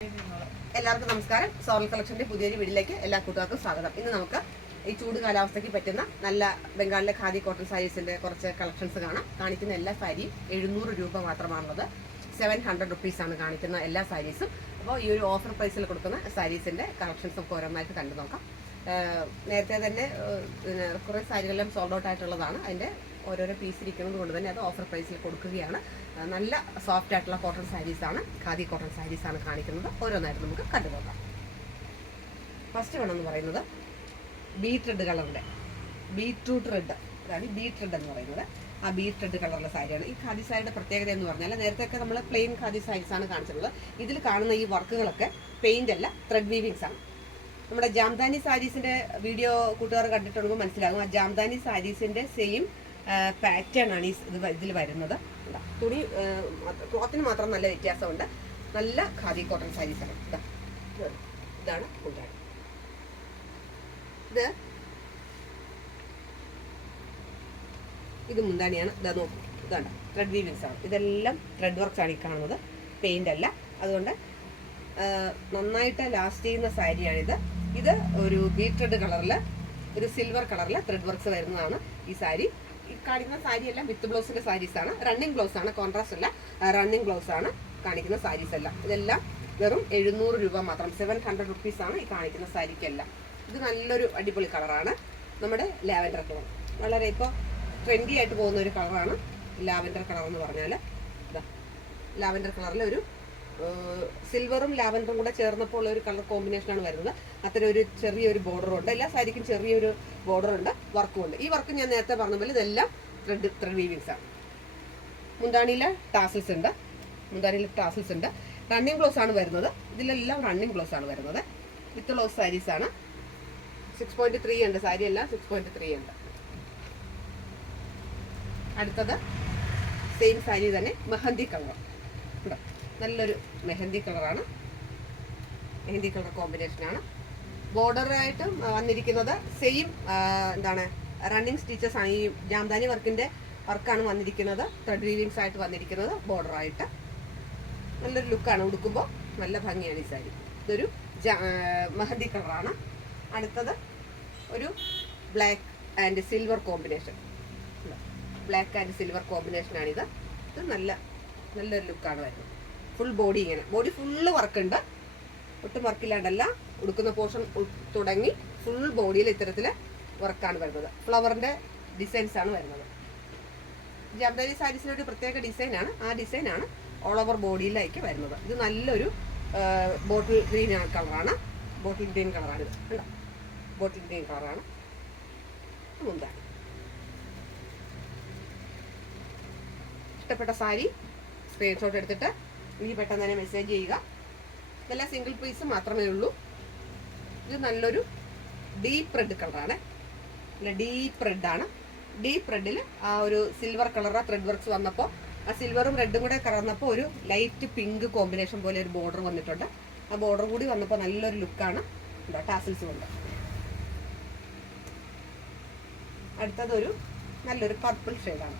എല്ലാവർക്കും നമസ്കാരം. സോറൽ കളക്ഷന്റെ പുതിയൊരു വീഡിയോയിലേക്ക് എല്ലാ കൂട്ടുകാർക്കും സ്വാഗതം. ഇന്ന് നമുക്ക് ഈ ചൂട് കാലാവസ്ഥയ്ക്ക് പറ്റുന്ന നല്ല ബംഗാളിലെ ഖാദി കോട്ടൺ സാരീസിന്റെ കുറച്ച് കളക്ഷൻസ് കാണാം. കാണിക്കുന്ന എല്ലാ സാരിയും 700 രൂപ മാത്രമാണുള്ളത്. 700 റുപ്പീസാണ് കാണിക്കുന്ന എല്ലാ സാരീസും. അപ്പോൾ ഈ ഒരു ഓഫർ പ്രൈസിൽ കൊടുക്കുന്ന സാരീസിന്റെ കളക്ഷൻസ് ഒക്കെ ഓരോന്നായിട്ട് കണ്ടു നോക്കാം. നേരത്തെ തന്നെ കുറേ സാരികളെല്ലാം സോൾഡ് ഔട്ട് ആയിട്ടുള്ളതാണ്. അതിൻ്റെ ഓരോരോ പീസ് ഇരിക്കുന്നത് കൊണ്ട് തന്നെ അത് ഓഫർ പ്രൈസിൽ കൊടുക്കുകയാണ്. നല്ല സോഫ്റ്റ് ആയിട്ടുള്ള കോട്ടൺ സാരീസാണ്, ഖാദി കോട്ടൺ സാരീസാണ് കാണിക്കുന്നത്. ഓരോന്നായിട്ട് നമുക്ക് കണ്ടു നോക്കാം. ഫസ്റ്റ് വേണമെന്ന് പറയുന്നത് ബീറ്റ് കളറിൻ്റെ ബീറ്റ്റൂട്ട് റെഡ്, അതായത് ബീറ്റ് റെഡ് എന്ന് പറയുന്നത് ആ ബീറ്റ് റെഡ് കളറിലെ സാരിയാണ്. ഈ ഖാദി സാരിയുടെ പ്രത്യേകത എന്ന് പറഞ്ഞാൽ നേരത്തെയൊക്കെ നമ്മൾ പ്ലെയിൻ ഖാദി സാരീസാണ് കാണിച്ചിട്ടുള്ളത്. ഇതിൽ കാണുന്ന ഈ വർക്കുകളൊക്കെ പെയിന്റ് അല്ല, ത്രെഡ് വീവിങ്സ് ആണ്. നമ്മുടെ ജാംദാനി സാരീസിന്റെ വീഡിയോ കൂട്ടുകാർ കണ്ടിട്ടുണ്ടെങ്കിൽ മനസ്സിലാകും. ആ ജാംദാനി സാരീസിന്റെ സെയിം പാറ്റേൺ ആണ് ഇതിൽ വരുന്നത്. തുണി ക്ലോത്തിന് മാത്രം നല്ല വ്യത്യാസമുണ്ട്. നല്ല ഖാദി കോട്ടൺ സാരീസാണ്. ഇതാണ് മുന്താണി. ഇത് മുന്താണിയാണ്. ഇതാ നോക്കൂ, ഇതാണ് ത്രെഡ് വീവിങ്സ് ആണ്. ഇതെല്ലാം ത്രെഡ് വർക്ക്സ് ആണ് ഈ കാണുന്നത്, പെയിന്റ് അല്ല. അതുകൊണ്ട് നന്നായിട്ട് ലാസ്റ്റ് ചെയ്യുന്ന സാരിയാണിത്. ഇത് ഒരു ബീറ്റ് കളറിൽ ഒരു സിൽവർ കളറിൽ ത്രെഡ് വർക്ക്സ് വരുന്നതാണ് ഈ സാരി. ഈ കാണിക്കുന്ന സാരി എല്ലാം വിത്ത് ബ്ലൗസിന്റെ സാരീസ് ആണ്. റണ്ണിങ് ബ്ലൗസ് ആണ്, കോൺട്രാസ്റ്റ് അല്ല, റണ്ണിങ് ബ്ലൗസ് ആണ് കാണിക്കുന്ന സാരീസ് എല്ലാം. ഇതെല്ലാം വെറും 700 രൂപ മാത്രം. 700 റുപ്പീസാണ് ഈ കാണിക്കുന്ന സാരിക്കെല്ലാം. ഇത് നല്ലൊരു അടിപൊളി കളറാണ്, നമ്മുടെ ലാവൻഡർ കളർ. വളരെ ഇപ്പോൾ ട്രെൻഡി ആയിട്ട് പോകുന്ന ഒരു കളറാണ് ലാവൻഡർ കളർ എന്ന് പറഞ്ഞാൽ. ലാവൻഡർ കളറിൽ ഒരു സിൽവറും ലാവൻഡറും കൂടെ ചേർന്നപ്പോൾ ഉള്ള ഒരു കളർ കോമ്പിനേഷനാണ് വരുന്നത്. അത്ര ഒരു ചെറിയൊരു ബോർഡറും ഉണ്ട്. എല്ലാ സാരിക്കും ചെറിയൊരു ബോർഡർ ഉണ്ട്, വർക്കും ഉണ്ട്. ഈ വർക്ക് ഞാൻ നേരത്തെ പറഞ്ഞ പോലെ ഇതെല്ലാം ത്രെഡ് വീവിങ്സ് ആണ്. മുന്താണിയിലെ ടാസിൽസ് ഉണ്ട്, റണ്ണിങ് ബ്ലൗസ് ആണ് വരുന്നത്. ഇതിലെല്ലാം റണ്ണിങ് ബ്ലൗസ് ആണ് വരുന്നത്. വിത്ത് ബ്ലൗസ് സാരീസ് ആണ്. 6.3 ഉണ്ട് സാരി, എല്ലാം 6.3 ഉണ്ട്. അടുത്തത് സെയിം സാരി തന്നെ മെഹന്തി കളർ. നല്ലൊരു മെഹന്തി കളറാണ്, മെഹന്തി കളർ കോമ്പിനേഷനാണ്. ബോർഡറായിട്ട് വന്നിരിക്കുന്നത് സെയിം എന്താണ് റണ്ണിങ് സ്റ്റിച്ചസ് ആണ്. ഈ ജാംദാനി വർക്കിന്റെ വർക്കാണ് വന്നിരിക്കുന്നത്. ത്രെഡ് വീവിങ്സ് ആയിട്ട് വന്നിരിക്കുന്നത് ബോർഡറായിട്ട്. നല്ലൊരു ലുക്കാണ്, ഉടുക്കുമ്പോൾ നല്ല ഭംഗിയാണ് ഈ സാരി. ഇതൊരു മെഹന്തി കളറാണ്. അടുത്തത് ഒരു black and silver combination, black and silver കോമ്പിനേഷനാണിത്. ഇത് നല്ലൊരു ലുക്കാണ് വരുന്നത്. ഫുൾ ബോഡി ഇങ്ങനെ, ബോഡി ഫുള്ള് വർക്കുണ്ട്, ഒട്ടും വർക്കില്ലാണ്ടല്ല. ഉടുക്കുന്ന പോർഷൻ തുടങ്ങി ഫുൾ ബോഡിയിൽ ഇത്തരത്തിൽ വർക്കാണ് വരുന്നത്. ഫ്ലവറിന്റെ ഡിസൈൻസ് ആണ് വരുന്നത്. ജാംദാനി സാരീസിന് ഒരു പ്രത്യേക ഡിസൈനാണ്. ആ ഡിസൈനാണ് ഓൾ ഓവർ ബോഡിയിലേക്ക് വരുന്നത്. ഇത് നല്ലൊരു ബോട്ടിൽ ഗ്രീൻ കളറാണ്. ബോട്ടിൽ ഗ്രീൻ കളറാണ് ഇത്. കണ്ടോ, ബോട്ടിൽ ഗ്രീൻ കളറാണ്. മുന്താണി. ഇഷ്ടപ്പെട്ട സാരി സ്ക്രീൻഷോട്ട് എടുത്തിട്ട് എനിക്ക് പെട്ടെന്ന് തന്നെ മെസ്സേജ് ചെയ്യുക. ഇതെല്ലാം സിംഗിൾ പീസ് മാത്രമേ ഉള്ളൂ. ഇത് നല്ലൊരു ഡീപ്പ് റെഡ് കളറാണ്, നല്ല ഡീപ്പ് റെഡാണ്. ഡീപ്പ് റെഡിൽ ആ ഒരു സിൽവർ കളറാ ത്രെഡ് വർക്ക്സ് വന്നപ്പോൾ ആ സിൽവറും റെഡും കൂടെ കലർന്നപ്പോൾ ഒരു ലൈറ്റ് പിങ്ക് കോമ്പിനേഷൻ പോലെ ഒരു ബോർഡർ വന്നിട്ടുണ്ട്. ആ ബോർഡർ കൂടി വന്നപ്പോൾ നല്ലൊരു ലുക്കാണ്. ടാസിൽസ് കൊണ്ട്. അടുത്തതൊരു നല്ലൊരു പർപ്പിൾ ഷെയ്ഡാണ്.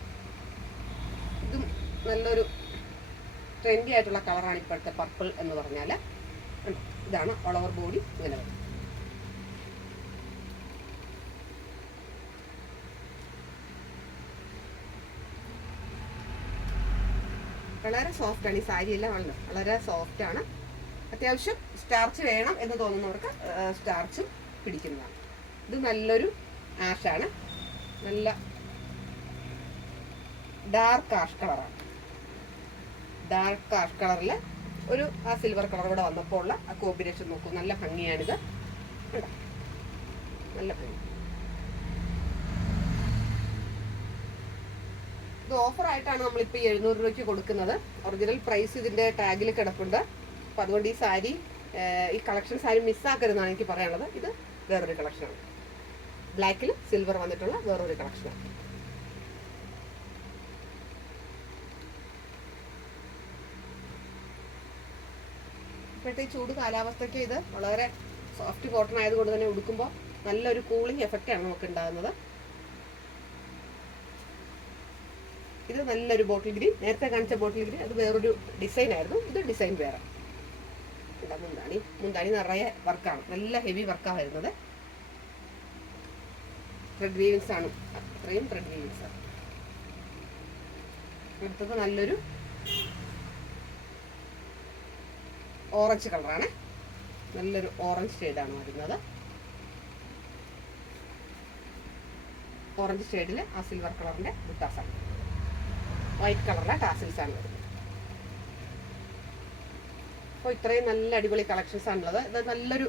ഇതും നല്ലൊരു ട്രെൻഡി ആയിട്ടുള്ള കളറാണ് ഇപ്പോഴത്തെ പർപ്പിൾ എന്ന് പറഞ്ഞാൽ. ഇതാണ് ഓൾ ഓവർ ബോഡി ഇങ്ങനെ വരും. വളരെ സോഫ്റ്റ് ആണ് ഈ സാരി എല്ലാം. വളരെ സോഫ്റ്റ് ആണ്. അത്യാവശ്യം സ്റ്റാർച്ച് വേണം എന്ന് തോന്നുന്നവർക്ക് സ്റ്റാർച്ചും പിടിക്കുന്നതാണ്. ഇത് നല്ലൊരു ആഷാണ്, നല്ല ഡാർക്ക് ആഷ് കളറാണ്. ഡാർക്ക് ആഷ് കളറിൽ ഒരു ആ സിൽവർ കളർ കൂടെ വന്നപ്പോൾ ഉള്ള ആ കോമ്പിനേഷൻ നോക്കൂ, നല്ല ഭംഗിയാണിത്. നല്ല ഭംഗി. ഇത് ഓഫറായിട്ടാണ് നമ്മളിപ്പോൾ 700 രൂപയ്ക്ക് കൊടുക്കുന്നത്. ഒറിജിനൽ പ്രൈസ് ഇതിൻ്റെ ടാഗിൽ കിടപ്പുണ്ട്. അപ്പോൾ അതുകൊണ്ട് ഈ സാരി, ഈ കളക്ഷൻസ് ആരും മിസ്സാക്കരുതെന്നാണ് എനിക്ക് പറയാനുള്ളത്. ഇത് വേറൊരു കളക്ഷനാണ്, ബ്ലാക്കിൽ സിൽവർ വന്നിട്ടുള്ള വേറൊരു കളക്ഷനാണ്. ഇപ്പോഴത്തെ ഈ ചൂട് കാലാവസ്ഥയ്ക്ക് ഇത് വളരെ സോഫ്റ്റ് കോട്ടൺ ആയതുകൊണ്ട് തന്നെ ഉടുക്കുമ്പോൾ നല്ലൊരു കൂളിംഗ് എഫക്റ്റാണ് നമുക്ക് ഉണ്ടാകുന്നത്. ഇത് നല്ലൊരു ബോട്ടിൽ ഗ്രീൻ. നേരത്തെ കാണിച്ച ബോട്ടിൽ ഗ്രീൻ അത് വേറൊരു ഡിസൈൻ ആയിരുന്നു. ഇത് ഡിസൈൻ വേറെ. മുന്താണി നിറയെ വർക്കാണ്, നല്ല ഹെവി വർക്കാണ് വരുന്നത്. ത്രെഡ് വീവിങ്സ് ആണ്, അത്രയും ത്രെഡ് വീവിങ്സ് ആണ്. അടുത്തത് നല്ലൊരു ഓറഞ്ച് കളറാണ്, നല്ലൊരു ഓറഞ്ച് ഷെയ്ഡാണ് വരുന്നത്. ഓറഞ്ച് ഷെയ്ഡിൽ ആ സിൽവർ കളറിന്റെ ബുട്ടാസാണ്, വൈറ്റ് കളറിലെ ടാസിൽസ് ആണ് വരുന്നത്. അപ്പോൾ ഇത്രയും നല്ല അടിപൊളി കളക്ഷൻസ് ആണുള്ളത്. ഇത് നല്ലൊരു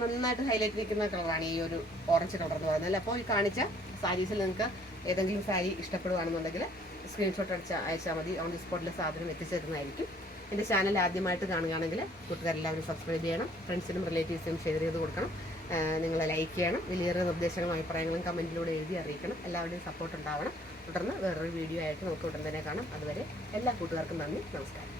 നന്നായിട്ട് ഹൈലൈറ്റ് നിൽക്കുന്ന കളറാണ് ഈ ഒരു ഓറഞ്ച് കളർ എന്ന് പറയുന്നത്. അപ്പോൾ ഈ കാണിച്ച സാരീസിൽ നിങ്ങൾക്ക് ഏതെങ്കിലും സാരി ഇഷ്ടപ്പെടുകയാണെന്നുണ്ടെങ്കിൽ സ്ക്രീൻഷോട്ട് അയച്ചാൽ മതി. ഓൺ ദി സ്പോട്ടിൽ സാധനം എത്തിച്ചേരുന്നതായിരിക്കും. എൻ്റെ ചാനൽ ആദ്യമായിട്ട് കാണുകയാണെങ്കിൽ കൂട്ടുകാരെല്ലാവരും സബ്സ്ക്രൈബ് ചെയ്യണം, ഫ്രണ്ട്സിനും റിലേറ്റീവ്സിനും ഷെയർ ചെയ്ത് കൊടുക്കണം, നിങ്ങൾ ലൈക്ക് ചെയ്യണം, വലിയ നിർദ്ദേശങ്ങളും അഭിപ്രായങ്ങളും കമൻറ്റിലൂടെ എഴുതി അറിയിക്കണം. എല്ലാവരുടെയും സപ്പോർട്ട് ഉണ്ടാവണം. തുടർന്ന് വേറൊരു വീഡിയോ ആയിട്ട് നമുക്ക് ഉടൻ തന്നെ കാണാം. അതുവരെ എല്ലാ കൂട്ടുകാർക്കും നന്ദി, നമസ്കാരം.